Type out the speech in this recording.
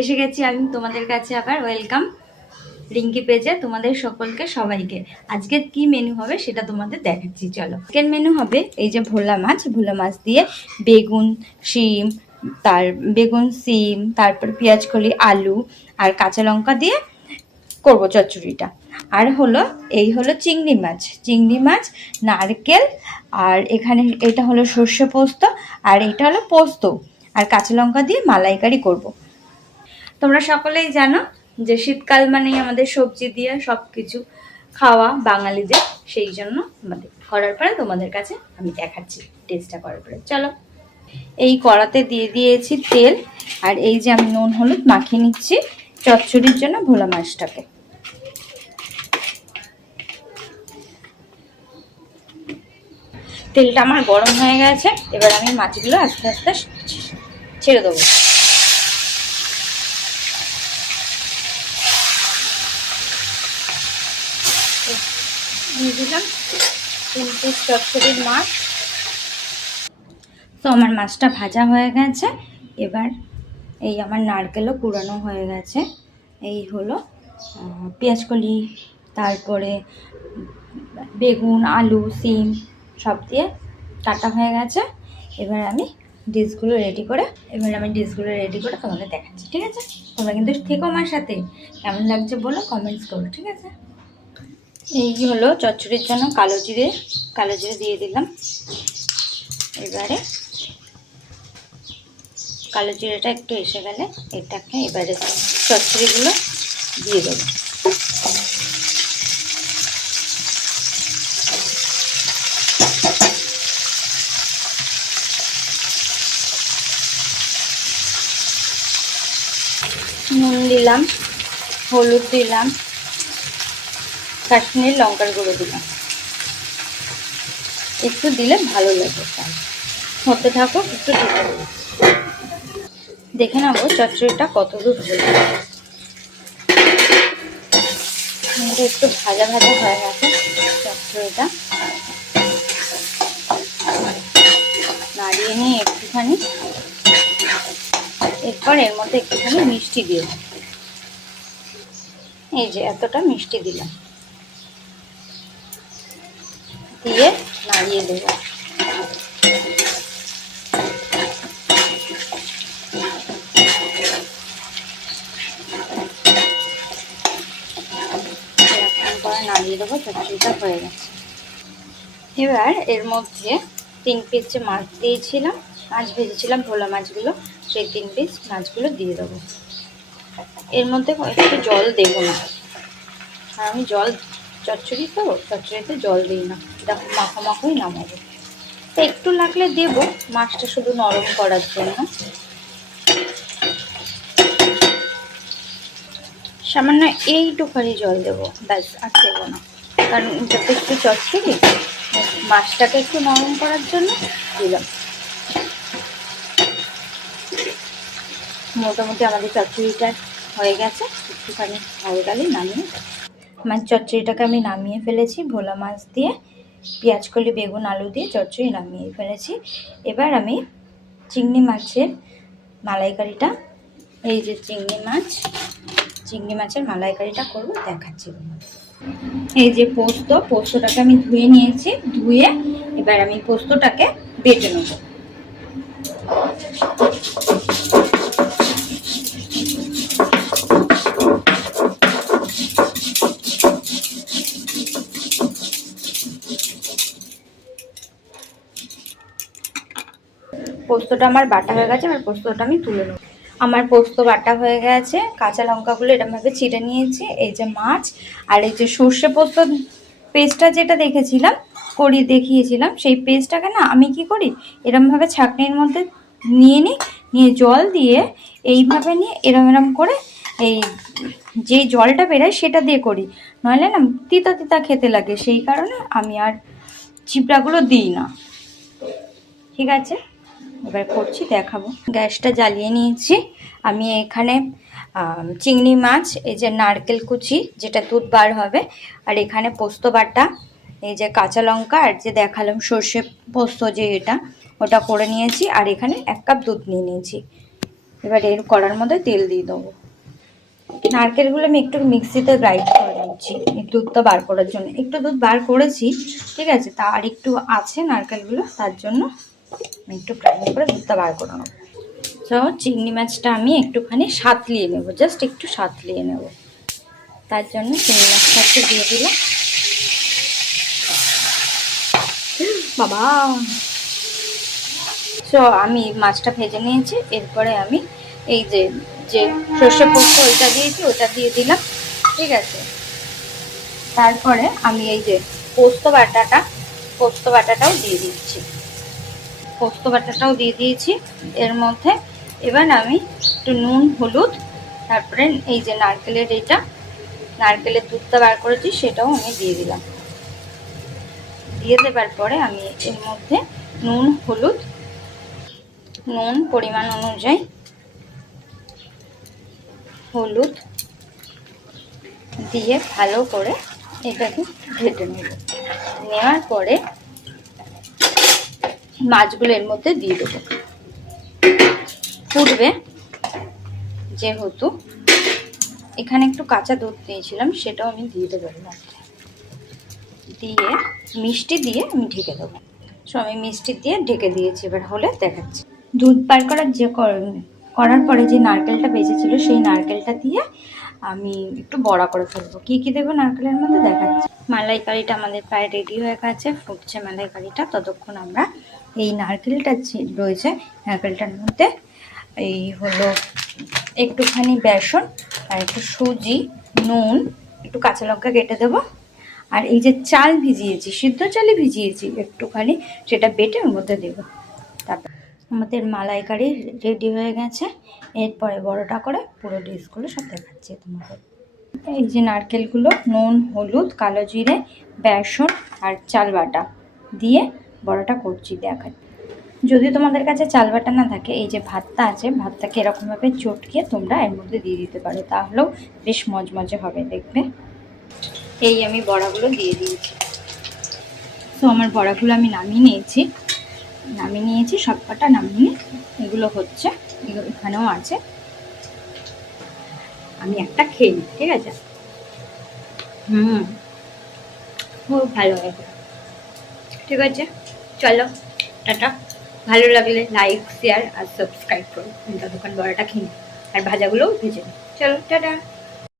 এসে গেছি আমি তোমাদের কাছে আবার। ওয়েলকাম রিঙ্কি পেজে তোমাদের সকলকে সবাইকে। আজকে কি মেনু হবে সেটা তোমাদের দেখাচ্ছি, চলো। আজকের মেনু হবে এই যে ভোলা মাছ দিয়ে বেগুন শিম, বেগুন সিম, তারপর পেঁয়াজকলি আলু আর কাঁচা লঙ্কা দিয়ে করব চচ্চড়িটা। আর এই হলো চিংড়ি মাছ নারকেল, আর এখানে এটা হলো সর্ষে পোস্ত, আর এটা হলো পোস্ত আর কাঁচা লঙ্কা দিয়ে মালাইকারি করব। তোমরা সকলেই জানো যে শীতকাল মানেই আমাদের সবজি দিয়ে সব কিছু খাওয়া বাঙালিদের, সেই জন্য আমাদের করার পরে তোমাদের কাছে আমি দেখাচ্ছি টেস্টটা করার পরে। চলো, এই কড়াতে দিয়ে দিয়েছি তেল, আর এই যে আমি নুন হলুদ মাখিয়ে নিচ্ছি চচ্চড়ির জন্য ভোলা মাছটাকে। তেলটা আমার গরম হয়ে গেছে, এবার আমি মাছগুলো আস্তে আস্তে ছেড়ে দেবো। দিয়ে দিলাম 3 পিস চচ্চড়ির মাছ। তো আমার মাছটা ভাজা হয়ে গেছে, এবার এই আমার নারকেলও কুড়ানো হয়ে গেছে। এই হলো পেঁয়াজকলি, তারপরে বেগুন আলু সিম সব দিয়ে কাটা হয়ে গেছে। এবার আমি ডিশগুলো রেডি করে তোমাদের দেখাচ্ছি, ঠিক আছে? তোমরা কিন্তু থেকো আমার সাথে, কেমন লাগছে বলো, কমেন্টস করো, ঠিক আছে? এই হলো চচ্চড়ির জন্য কালো জিরে দিয়ে দিলাম। এবারে কালো জিরেটা একটু এসে গেলে এটাকে এবারে চচ্চড়িগুলো দিয়ে দেবো। নুন দিলাম, হলুদ দিলাম, কাশ্মীরি লঙ্কার গুঁড়ো দিলাম। একটু দিলে ভালো লাগে, তাই হতে থাকো, একটু দেখে নেবো চচ্চড়িটা কত দূর হয়ে যাবে। একটু ভাজা হয়ে গেছে চচ্চড়িটা, নাড়িয়ে নিয়ে একটুখানি, এরপর এর মধ্যে একটুখানি মিষ্টি দিয়ে, এই যে এতটা মিষ্টি দিলাম, দিয়ে নাড়িয়ে দেবো। নাড়িয়ে দেবো, চচ্চড়িটা হয়ে গেছে। এবার এর মধ্যে 3 পিস যে মাছ দিয়েছিলাম, মাছ ভেজেছিলাম ভোলা মাছগুলো, সেই 3 পিস মাছগুলো দিয়ে দেবো। এর মধ্যে একটু জল দেবো না, আর আমি চচ্চড়িতে জল দিই না, দেখো মাখাই নামাবো। তো একটু লাগলে দেবো, মাছটা শুধু নরম করার জন্য। সামান্য এইটুখানি জল দেবো, ব্যাস, আর দেবো না, কারণ যাতে একটু চচ্চড়ি মাছটাকে একটু নরম করার জন্য দিলাম। মোটামুটি আমাদের চচ্চড়িটা হয়ে গেছে, একটুখানি হয়ে গেলে নামিয়ে, আমার চচ্চড়িটাকে আমি নামিয়ে ফেলেছি। ভোলা মাছ দিয়ে পেঁয়াজকলি বেগুন আলু দিয়ে চচ্চড়ি নামিয়ে ফেলেছি। এবার আমি চিংড়ি মাছের মালাইকারিটা, এই যে চিংড়ি মাছের মালাইকারিটা করবো, দেখাচ্ছি। এই যে পোস্তটাকে আমি ধুয়ে নিয়েছি, ধুয়ে এবার আমি পোস্তটাকে বেটে নেব। পোস্তটা আমার বাটা হয়ে গেছে, আমার পোস্তটা আমি তুলে নেব। আমার পোস্ত বাটা হয়ে গেছে, কাঁচা লঙ্কাগুলো এরকমভাবে ছিঁড়ে নিয়েছি। এই যে মাছ, আর এই যে সর্ষে পোস্ত পেস্টটা যেটা দেখিয়েছিলাম, সেই পেস্টটাকে না আমি কি করি, এরকমভাবে ছাঁকনির মধ্যে নিয়ে জল দিয়ে এইভাবে নিয়ে এরম করে এই যে জলটা বেরোয় সেটা দিয়ে করি, নইলে না তিতা খেতে লাগে, সেই কারণে আমি আর চিপড়াগুলো দিই না, ঠিক আছে? এবার করছি, দেখাবো। গ্যাসটা জ্বালিয়ে নিয়েছি। আমি এখানে চিংড়ি মাছ, এই যে নারকেল কুচি যেটা দুধ বার হবে, আর এখানে পোস্ত বাটা, এই যে কাঁচা লঙ্কা, আর যে দেখালাম সর্ষে পোস্ত যে ওটা করে নিয়েছি, আর এখানে 1 কাপ দুধ নিয়ে নিয়েছি। এবার এর কড়ার মধ্যে তেল দিয়ে দেবো। নারকেলগুলো আমি একটু মিক্সিতে গ্রাইন্ড করে নিচ্ছি দুধটা বার করার জন্য। একটু দুধ বার করেছি, ঠিক আছে, তা আর একটু আছে নারকেলগুলো, তার জন্য আমি একটু গ্রাইন্ড করে দুধটা বার করে নেবো। তো চিংড়ি মাছটা আমি একটুখানি সাঁতলিয়ে নেবো, জাস্ট একটু সাঁতলিয়ে নেব। তার জন্য চিংড়ি মাছটা একটু দিয়ে দিলাম। বাবা, সো আমি মাছটা ভেজে নিয়েছি। এরপরে আমি এই যে যে সর্ষে পোস্ত ওইটা দিয়েছি, ওটা দিয়ে দিলাম, ঠিক আছে। তারপরে আমি এই যে পোস্ত বাটাটাও দিয়ে দিচ্ছি, পোস্ত বাটাটাও দিয়ে দিয়েছি এর মধ্যে। এবার আমি একটু নুন, হলুদ, তারপরে এই যে নারকেলের দুধটা বার করেছি সেটাও আমি দিয়ে দিলাম। দিয়ে দেবার পরে আমি এর মধ্যে নুন, হলুদ, নুন পরিমাণ অনুযায়ী হলুদ দিয়ে ভালো করে এটাকে ঘেটে নেব। নেওয়ার পরে মাছগুলো এর মধ্যে দিয়ে দেবো। ফুটবে, যেহেতু এখানে একটু কাঁচা দুধ দিয়েছিলাম সেটাও আমি দিয়ে দেবো, দিয়ে মিষ্টি দিয়ে আমি ঢেকে দেবো। সো আমি মিষ্টি দিয়ে ঢেকে দিয়েছি, এবার হলে দেখাচ্ছি। দুধ বার করার পরে যে নারকেলটা বেঁচেছিল সেই নারকেলটা দিয়ে আমি একটু বড়া করে ফেলবো। কী কী দেবো নারকেলের মধ্যে দেখাচ্ছি। মালাইকারিটা আমাদের প্রায় রেডি হয়ে গেছে, ফুটছে মালাইকারিটা। ততক্ষণ আমরা এই নারকেলটা রয়েছে, নারকেলটার মধ্যে এই হলো একটুখানি বেসন আর একটু সুজি, নুন, একটু কাঁচা লঙ্কা কেটে দেবো। আর এই যে চাল ভিজিয়েছি, সিদ্ধ চালই ভিজিয়েছি একটুখানি, সেটা বেটে ওর মধ্যে দেবো। তারপর আমাদের মালাইকারি রেডি হয়ে গেছে। এরপরে বড়টা করে পুরো ডিশগুলো সব দেখাচ্ছি তোমাদের। এই যে নারকেলগুলো নুন, হলুদ, কালো জিরে, বেসন আর চাল বাটা দিয়ে বড়াটা করছি, দেখাই। যদি তোমাদের কাছে চাল বাটা না থাকে, এই যে ভাতটা আছে, ভাতটাকে এরকমভাবে চটকিয়ে তোমরা এর মধ্যে দিয়ে দিতে পারো, তাহলেও বেশ মজমজে হবে দেখবে। এই আমি বড়াগুলো দিয়ে দিয়েছি। তো আমার বড়াগুলো আমি নামিয়ে নিয়েছি সব কটা নামিয়ে। এগুলো হচ্ছে, এখানেও আছে, আমি একটা খেয়ে নিই, ঠিক আছে। খুব ভালো হয়েছে, ঠিক আছে। চলো টাটা। ভালো লাগলে লাইক, শেয়ার আর সাবস্ক্রাইব করো। ততক্ষণ বড়াটা খেয়ে নিই আর ভাজাগুলোও ভেজে নিই। চলো টাটা।